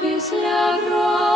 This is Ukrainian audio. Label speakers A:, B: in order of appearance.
A: після року.